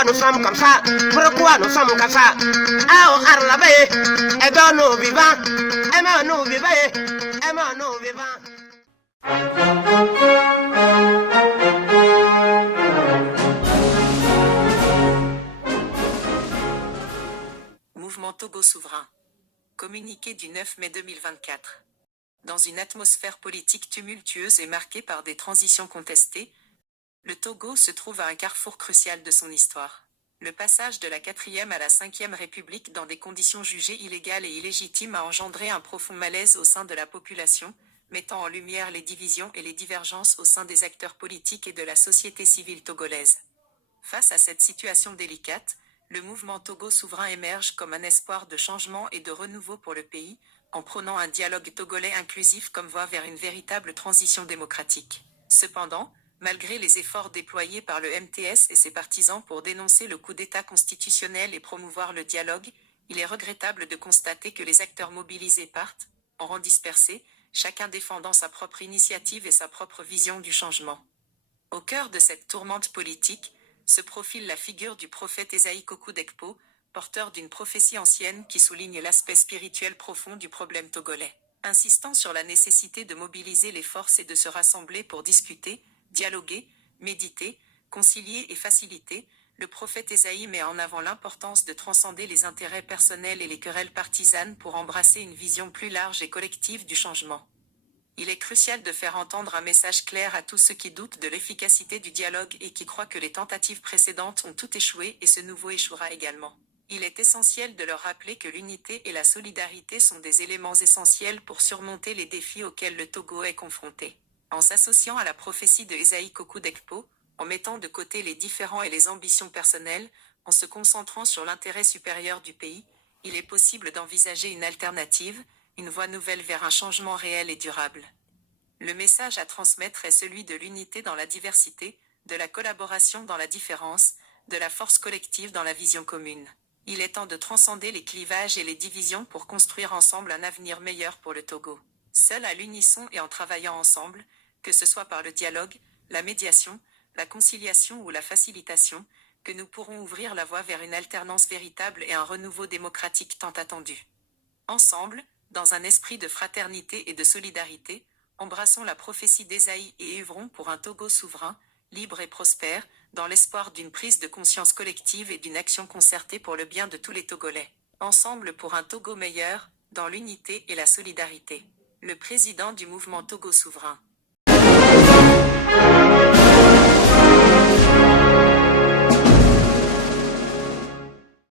pourquoi nous sommes comme ça? Pourquoi nous sommes comme ça? Ah, Arlabé, aidons-nous vivants, aimons-nous vivants, aimons-nous vivants. Mouvement Togo souverain. Communiqué du 9 mai 2024. Dans une atmosphère politique tumultueuse et marquée par des transitions contestées, le Togo se trouve à un carrefour crucial de son histoire. Le passage de la 4e à la 5e République dans des conditions jugées illégales et illégitimes a engendré un profond malaise au sein de la population, mettant en lumière les divisions et les divergences au sein des acteurs politiques et de la société civile togolaise. Face à cette situation délicate, le mouvement Togo souverain émerge comme un espoir de changement et de renouveau pour le pays, en prônant un dialogue togolais inclusif comme voie vers une véritable transition démocratique. Cependant, malgré les efforts déployés par le MTS et ses partisans pour dénoncer le coup d'État constitutionnel et promouvoir le dialogue, il est regrettable de constater que les acteurs mobilisés partent, en rang dispersés, chacun défendant sa propre initiative et sa propre vision du changement. Au cœur de cette tourmente politique, se profile la figure du prophète Esaïe Kokou Dekpo, porteur d'une prophétie ancienne qui souligne l'aspect spirituel profond du problème togolais. Insistant sur la nécessité de mobiliser les forces et de se rassembler pour discuter, dialoguer, méditer, concilier et faciliter, le prophète Esaïe met en avant l'importance de transcender les intérêts personnels et les querelles partisanes pour embrasser une vision plus large et collective du changement. Il est crucial de faire entendre un message clair à tous ceux qui doutent de l'efficacité du dialogue et qui croient que les tentatives précédentes ont toutes échoué et ce nouveau échouera également. Il est essentiel de leur rappeler que l'unité et la solidarité sont des éléments essentiels pour surmonter les défis auxquels le Togo est confronté. En s'associant à la prophétie de Esaïe Kokou Dekpo, en mettant de côté les différends et les ambitions personnelles, en se concentrant sur l'intérêt supérieur du pays, il est possible d'envisager une alternative, une voie nouvelle vers un changement réel et durable. Le message à transmettre est celui de l'unité dans la diversité, de la collaboration dans la différence, de la force collective dans la vision commune. Il est temps de transcender les clivages et les divisions pour construire ensemble un avenir meilleur pour le Togo. Seul à l'unisson et en travaillant ensemble, que ce soit par le dialogue, la médiation, la conciliation ou la facilitation, que nous pourrons ouvrir la voie vers une alternance véritable et un renouveau démocratique tant attendu. Ensemble, dans un esprit de fraternité et de solidarité, embrassons la prophétie d'Ésaïe et œuvrons pour un Togo souverain, libre et prospère, dans l'espoir d'une prise de conscience collective et d'une action concertée pour le bien de tous les Togolais. Ensemble pour un Togo meilleur, dans l'unité et la solidarité. Le président du mouvement Togo souverain.